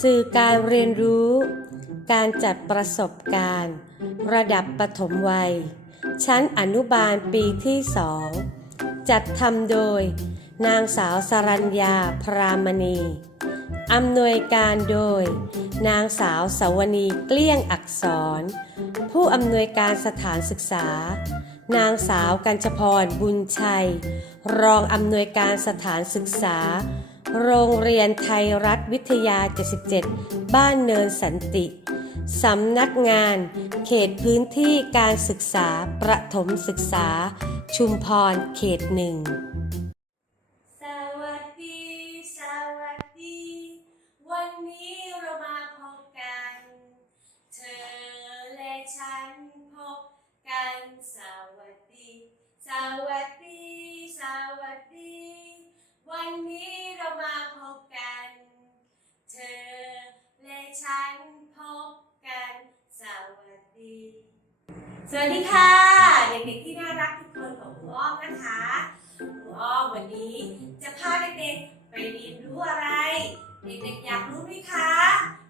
สื่อการเรียนรู้ การจัดประสบการณ์ ระดับปฐมวัย ชั้นอนุบาลปีที่สองจัดทำโดย นางสาวสรัญญาพรามณี อำนวยการโดย นางสาวสวนีเกลี้ยงอักษร ผู้อำนวยการสถานศึกษา นางสาวกัญชพรบุญชัย รองอำนวยการสถานศึกษา โรงเรียนไทยรัฐวิทยา 77 บ้านเนินสันติสำนักงาน เขตพื้นที่การศึกษาประถมศึกษา ชุมพรเขตหนึ่ง สวัสดีค่ะ เด็กๆที่น่ารักทุกคนของครูอ้อมนะคะครูอ้อมวันนี้จะพาเด็กๆไปเรียนรู้อะไร เด็กๆอยากรู้ไหมคะ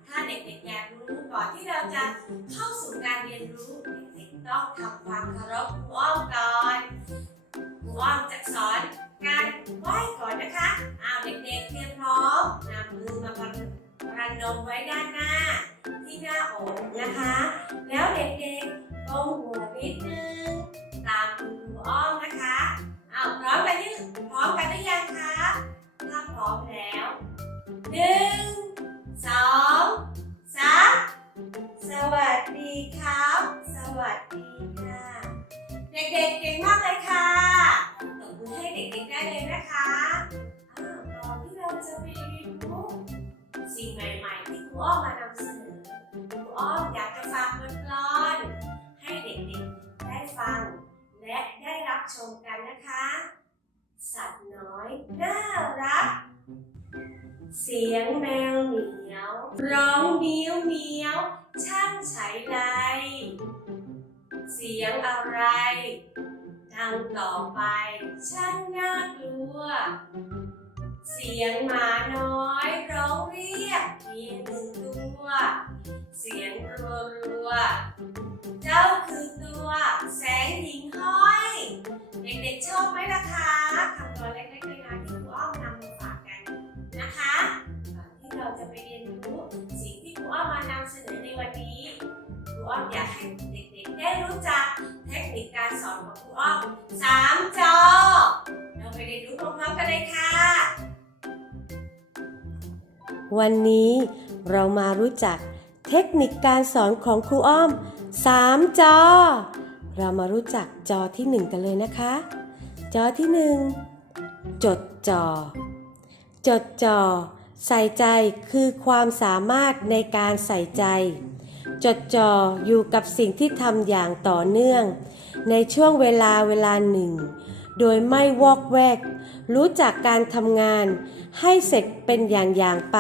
ถ้าเด็กๆอยากรู้ก่อนที่เราจะเข้าสู่การเรียนรู้เด็กๆต้องทำความเคารพครูอ้อมก่อนครูอ้อมจะสอนการไหว้ก่อนนะคะอ้าวเด็กๆเตรียมพร้อมนำมือมาประนมไว้ด้านหน้าที่หน้า ชมกันนะคะ สัตว์น้อย น่ารัก เสียงแมวเหมียว ร้องเมียวเมียว ช่างใช้ไร เสียงอะไรดังต่อไป ช่างน่ากลัว เสียงหมาน้อยร้องเรียกเพียงหนึ่งตัว เสียงรัวรัวๆเจ้าคือตัวแสงหิงห้อย เด็กๆชอบไหมล่ะคะคำนวณเล็กๆน้อยๆที่ครูอ้อมนำมาฝากกันนะคะก่อนที่เราจะไปเรียนรู้สิ่งที่ครูอ้อมมานำเสนอในวันนี้ครูอ้อมอยากให้เด็กๆได้รู้จักเทคนิคการสอนของครูอ้อมสามจอเราไปเรียนรู้พร้อมๆกันเลยค่ะ วันนี้เรามารู้จักเทคนิคการสอนของครูอ้อม 3 จอ เรามารู้จักจอที่ 1 กันเลยนะคะ จอที่ 1 จดจอ จดจอ ใส่ใจคือความสามารถในการใส่ใจ จดจออยู่กับสิ่งที่ทำอย่างต่อเนื่อง ในช่วงเวลาเวลาหนึ่ง โดยไม่วอกแวก รู้จักการทำงานให้เสร็จเป็นอย่างๆไป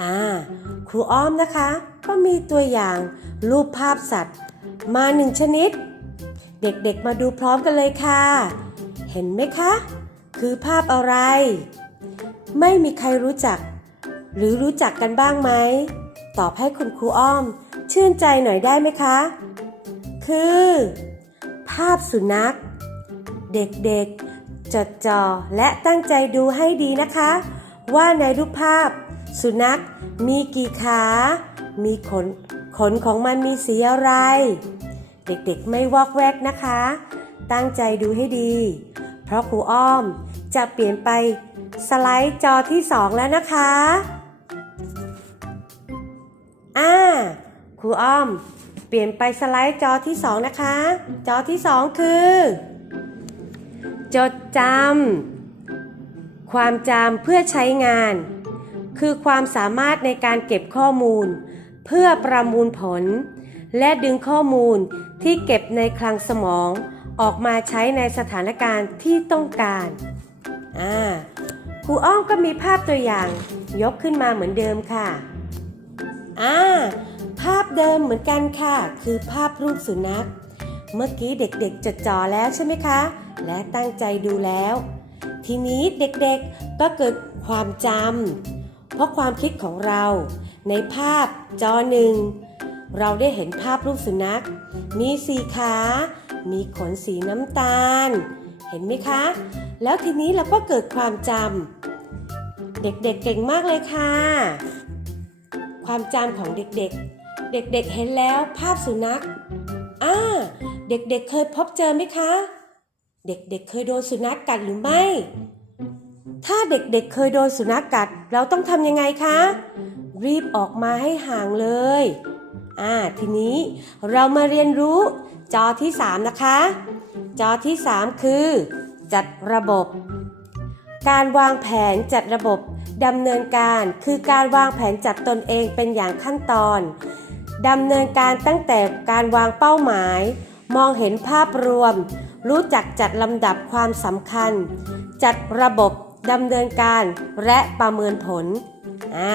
อ่า ครูอ้อมนะคะ ก็มีตัวอย่างรูปภาพสัตว์ มาหนึ่งชนิด เด็กๆมาดูพร้อมกันเลยค่ะ เห็นไหมคะ คือภาพอะไร ไม่มีใครรู้จัก หรือรู้จักกันบ้างไหม ตอบให้คุณครูอ้อม ชื่นใจหน่อยได้ไหมคะ คือ ภาพสุนัข เด็กๆ จดจ่อและตั้งใจดูให้ดีนะคะ ว่าในรูปภาพ สุนัขมีกี่ขา มีขน ขนของมันมีสีอะไร เด็กๆไม่วอกแวกนะคะ ตั้งใจดูให้ดี เพราะครูอ้อมจะเปลี่ยนไปสไลด์จอที่สองแล้วนะคะอ่าครูอ้อม เปลี่ยนไปสไลด์จอที่สองนะคะ จอที่สองคือ จดจำความจำเพื่อใช้งาน คือความสามารถในการเก็บข้อมูล เพื่อประมวลผล และดึงข้อมูลที่เก็บในคลังสมอง ออกมาใช้ในสถานการณ์ที่ต้องการอ่าครูอ้อมก็มีภาพตัวอย่างยกขึ้นมาเหมือนเดิมค่ะอ่าภาพเดิมเหมือนกันค่ะ คือภาพรูปสุนัข เมื่อกี้เด็กๆจดจ่อแล้วใช่ไหมคะ และตั้งใจดูแล้ว ทีนี้เด็กๆก็เกิดความจำเพราะความคิดของเราในภาพจอหนึ่งเราได้เห็นภาพรูปสุนัข มีสีขา มีขนสีน้ำตาล เห็นไหมคะ แล้วทีนี้เราก็เกิดความจำเด็กๆเเก่งมากเลยค่ะ ความจำของเด็กๆ เด็กๆเห็นแล้วภาพสุนัขอ่าเด็กๆเคยพบเจอไหมคะ เด็กๆเคยโดนสุนัขกัดหรือไม่ ถ้าเด็กๆเคยโดนสุนัขกัด เราต้องทำยังไงคะ รีบออกมาให้ห่างเลย อ่า ทีนี้เรามาเรียนรู้จอที่ 3 นะคะ จอที่ 3 คือ จัดระบบ การวางแผนจัดระบบดำเนินการคือการวางแผนจัดตนเองเป็นอย่างขั้นตอนดำเนินการตั้งแต่การวางเป้าหมาย มองเห็นภาพรวม รู้จักจัดลำดับความสำคัญ จัดระบบดำเนินการและประเมินผลอ่า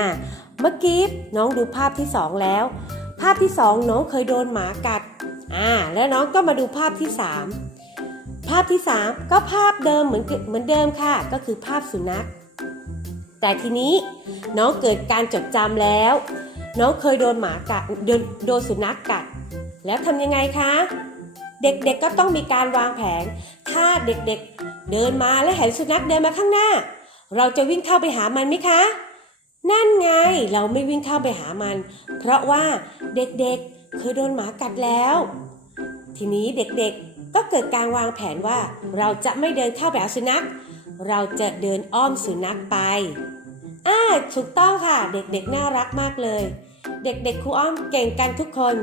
เมื่อกี้น้องดูภาพที่สองแล้ว ภาพที่สองน้องเคยโดนหมากัดอ่าแล้วน้องก็มาดูภาพที่สามภาพที่สามก็ภาพเดิมเหมือนเหมือนเดิมค่ะ ก็คือภาพสุนัข แต่ทีนี้น้องเกิดการจดจำแล้ว น้องเคยโดนหมากัดโดนโดนสุนัขกัด แล้วทำยังไงคะ เด็กๆก็ต้องมีการวางแผน ถ้าเด็กๆ เดินมาและเห็นสุนัขเดินมาข้างหน้า เราจะวิ่งเข้าไปหามันไหมคะ นั่นไงเราไม่วิ่งเข้าไปหามัน เพราะว่าเด็กๆเคยโดนหมากัดแล้ว ทีนี้เด็กๆก็เกิดการวางแผนว่า เราจะไม่เดินเข้าไปหาสุนัข เราจะเดินอ้อมสุนัขไปอ่าถูกต้องค่ะ เด็กๆน่ารักมากเลย เด็กๆครูอ้อมเก่งกันทุกคน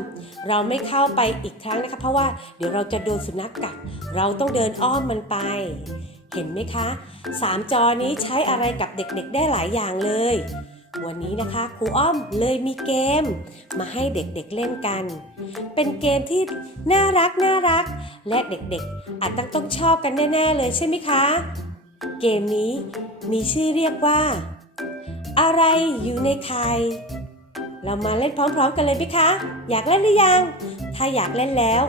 เราไม่เข้าไปอีกครั้งนะคะ เพราะว่าเดี๋ยวเราจะโดนสุนัขกัด เราต้องเดินอ้อมมันไป เห็นไหมคะสามจอนี้ใช้อะไรกับเด็กๆได้หลายอย่างเลย วันนี้นะคะครูอ้อมเลยมีเกม มาให้เด็กๆเล่นกัน เป็นเกมที่น่ารักน่ารัก และเด็กๆ อาจต้องต้องชอบกันแน่ๆเลยใช่ไหมคะ เกมนี้มีชื่อเรียกว่า อะไรอยู่ในไข่ เรามาเล่นพร้อมๆกันเลยไหมคะ อยากเล่นหรือยัง ถ้าอยากเล่นแล้ว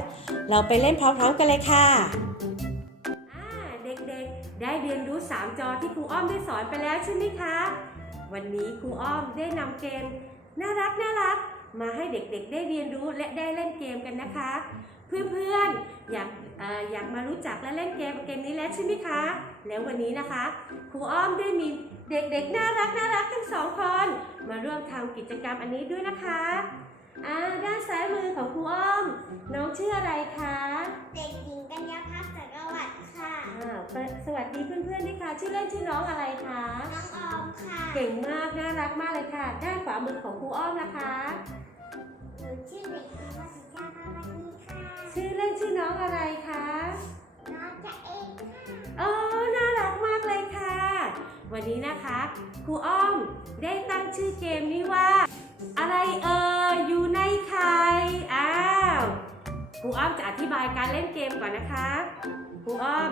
เราไปเล่นพร้อมๆกันเลยค่ะเด็กๆ ได้เรียนรู้ 3 จอที่ครูอ้อมได้สอนไปแล้วใช่ไหมคะ วันนี้ครูอ้อมได้นำเกมน่ารักน่ารักมาให้เด็กๆ ได้เรียนรู้และได้เล่นเกมกันนะคะ เพื่อนๆ อยากออยากมารู้จักและเล่นเกมเกมนี้แล้วใช่ไหมคะ แล้ววันนี้นะคะครูอ้อมได้มี เด็กๆ น่ารักน่ารักทั้งสองคนมาร่วมทำกิจกรรมอันนี้ด้วยนะคะอ่าด้านซ้ายมือของครูอ้อม น้องชื่ออะไรคะเด็กหญิงกัญญาพัฒน์จักรวัตรค่ะอ่าเปิดสวัสดีเพื่อนๆด้วยค่ะ ชื่อเล่นชื่อน้องอะไรคะน้องออมค่ะ เก่งมากน่ารักมากเลยค่ะ ด้านขวามือของครูอ้อมนะคะหนูชื่อเด็กหญิงวสิชาภาวดีค่ะ ชื่อเล่นชื่อน้องอะไรคะน้องจะเองค่ะอ๋อ วันนี้นะคะครูอ้อมได้ตั้งชื่อเกมนี้ว่า อะไรเอ่ยอยู่ในไข่อ้าวครูอ้อมจะอธิบายการเล่นเกมก่อนนะคะครูอ้อม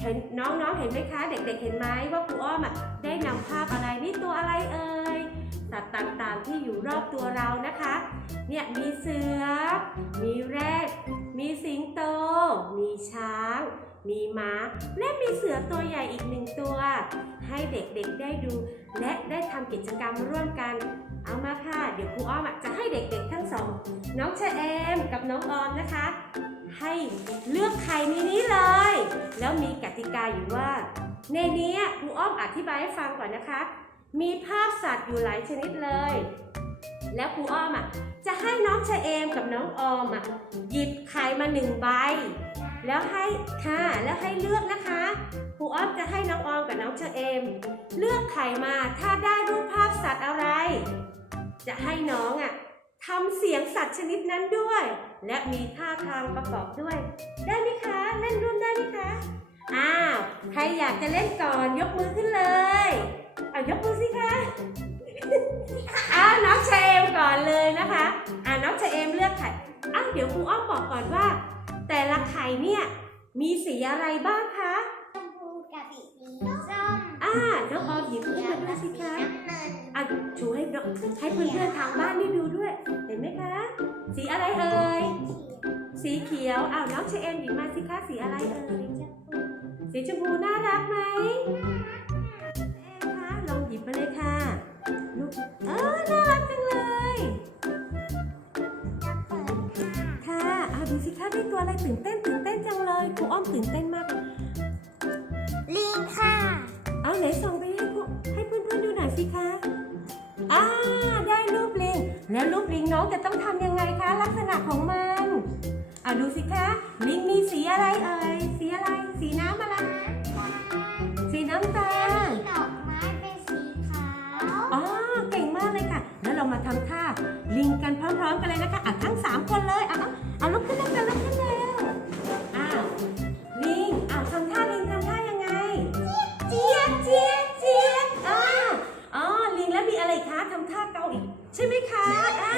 เห็นน้องๆเห็นไหมคะ เด็ก ๆ เห็นไหมว่าครูอ้อมอะได้นำภาพอะไรนี่ตัวอะไรเอ่ยสัตว์ต่างๆที่อยู่รอบตัวเรานะคะ เนี่ยมีเสือ มีแรด มีสิงโต มีช้าง มีม้า และมีเสือตัวใหญ่อีกหนึ่งตัว ให้เด็กๆได้ดู และได้ทำกิจกรรมร่วมกัน เอามาค่ะ เดี๋ยวครูอ้อมจะให้เด็กๆทั้งสอง น้องเชเอมกับน้องออมนะคะ ให้เลือกไข่ในนี้เลย แล้วมีกติกาอยู่ว่า ในนี้ครูอ้อมอธิบายให้ฟังก่อนนะคะ มีภาพสัตว์อยู่หลายชนิดเลย แล้วครูอ้อมอะจะให้น้องเชอเอมกับน้องออมอะหยิบไข่มาหนึ่งใบ แล้วให้ค่ะแล้วให้เลือกนะคะครูอ้อมจะให้น้องออมกับน้องเชอเอม เลือกไข่มาถ้าได้รูปภาพสัตว์อะไร จะให้น้องอะทำเสียงสัตว์ชนิดนั้นด้วย และมีท่าทางประกอบด้วย ได้ไหมคะเล่นร่วมได้ไหมคะอ้าวใครอยากจะเล่นก่อนยกมือขึ้นเลยเอายกมือสิคะ เดี๋ยวครูอ้อมบอกก่อนว่า แต่ละไข่เนี่ยมีสีอะไรบ้างคะ ชมพูกับสีส้มอ่า น้องออมหยิบขึ้นมาด้วยสิคะ น้ำเงินอะชูให้น้องให้เพื่อนๆทางบ้านได้ดูด้วย เห็นไหมคะ สีอะไรเอ่ย สีเขียว อ้าวน้องเชเอมหยิบมาสิคะ สีอะไรเอ่ย สีชมพูน่ารักไหม คะได้ตัวอะไรตื่นเต้นตื่นเต้นจังเลยครูอ้อมตื่นเต้นมาก ลิงค่ะ เอาไหนส่งไปให้ครูให้เพื่อนๆดูหน่อยสิคะอ่าได้รูปลิง แล้วรูปลิงน้องจะต้องทำยังไงคะ ลักษณะของมันอ่าดูสิคะ ลิงมีสีอะไรเอ่ยสีอะไร สีน้ำอะไร สีน้ำตาล ดอกไม้เป็นสีขาวอ๋อ เก่งมากเลยค่ะ แล้วเรามาทำท่าลิงกันพร้อมๆกันเลยนะคะอะทั้งสามคนเลยอะเอาเอาลุกขึ้นแล้วกันลุกขึ้นแล้วอ้าวลิงอ้าวทำท่าลิงทำท่ายังไง เจี๊ยบเจี๊ยบเจี๊ยบอ่าอ๋อลิงแล้วมีอะไรคะทำท่าเกาอีกใช่ไหมคะอ่า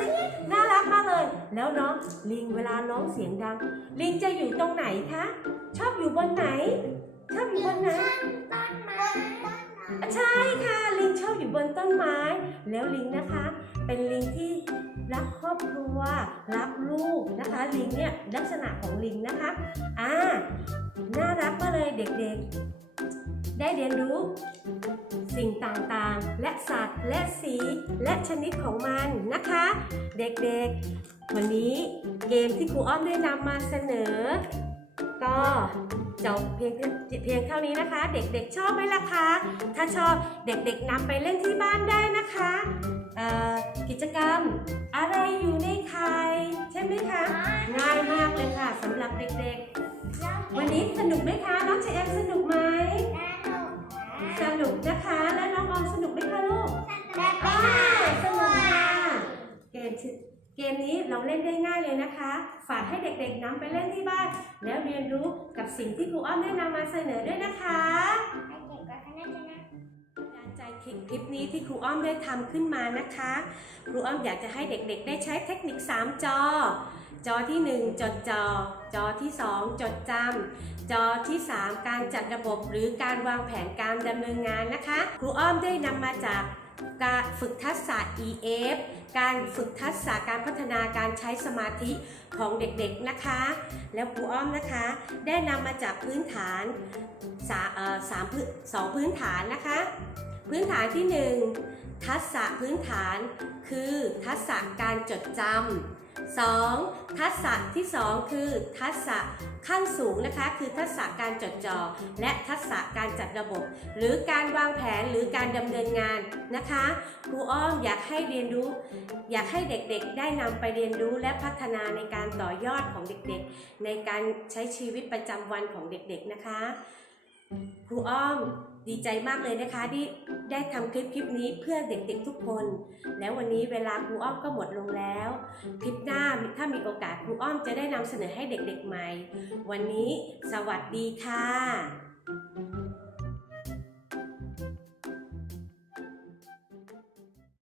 ลิงน่ารักมากเลย แล้วน้องลิงเวลาน้องเสียงดัง ลิงจะอยู่ตรงไหนคะ ชอบอยู่บนไหน ชอบอยู่บนไหนต้นไม้ต้นไม้ใช่ค่ะลิงชอบอยู่บนต้นไม้ แล้วลิงนะคะ เป็นลิงที่ รักครอบครัว รักลูกนะคะ ลิงเนี่ยลักษณะของลิงนะคะอ่าน่ารักมาเลยเด็กๆ ได้เรียนรู้ สิ่งต่างๆ และสัตว์และสีและชนิดของมันนะคะ เด็กๆ วันนี้เกมที่ครูอ้อมได้นำมาเสนอ ก็จบเพียงเพียงเท่านี้นะคะ เด็กๆชอบไหมล่ะคะ ถ้าชอบเด็กๆนำไปเล่นที่บ้านได้นะคะ กิจกรรม อะไรอยู่ในไข่ใช่ไหมคะ ง่ายมากเลยค่ะสำหรับเด็กๆ วันนี้สนุกไหมคะ น้องเชแอมสนุกไหมสนุกนะคะ แล้วน้องออมสนุกไหมคะลูกอ่าสนุกค่ะเกมชื่อเกมนี้เราเล่นได้ง่ายเลยนะคะ ฝากให้เด็กๆนำไปเล่นที่บ้าน แล้วเรียนรู้กับสิ่งที่ครูอ้อมได้นำมาเสนอด้วยนะคะ คลิปคลิปนี้ที่ครูอ้อมได้ทำขึ้นมานะคะ ครูอ้อมอยากจะให้เด็กๆ ได้ใช้เทคนิค 3 จอ จอที่ 1 จดจอ จอที่ 2 จดจำ จอที่ 3 การจัดระบบหรือการวางแผนการดำเนินงานนะคะ ครูอ้อมได้นำมาจากการฝึกทักษะ EF การฝึกทักษะการพัฒนาการใช้สมาธิของเด็กๆนะคะ แล้วครูอ้อมนะคะ ได้นำมาจากพื้นฐานสาสามพื้นสองพื้นฐานนะคะ พื้นฐานที่ 1 ทักษะพื้นฐานคือ ทักษะการจดจำ 2. ทักษะที่ 2 คือ ทักษะขั้นสูงนะคะ คือทักษะการจดจ่อและทักษะการจัดระบบ หรือการวางแผนหรือการดำเนินงานนะคะครูอ้อมอยากให้เรียนรู้ อยากให้เด็กๆ ได้นำไปเรียนรู้และพัฒนาในการต่อยอดของเด็กๆ ในการใช้ชีวิตประจำวันของเด็กๆนะคะ ครูอ้อมดีใจมากเลยนะคะที่ได้ทำคลิปคลิปนี้เพื่อเด็กๆทุกคน แล้ววันนี้เวลาครูอ้อมก็หมดลงแล้ว คลิปหน้าถ้ามีโอกาสครูอ้อมจะได้นำเสนอให้เด็กๆใหม่ วันนี้สวัสดีค่ะ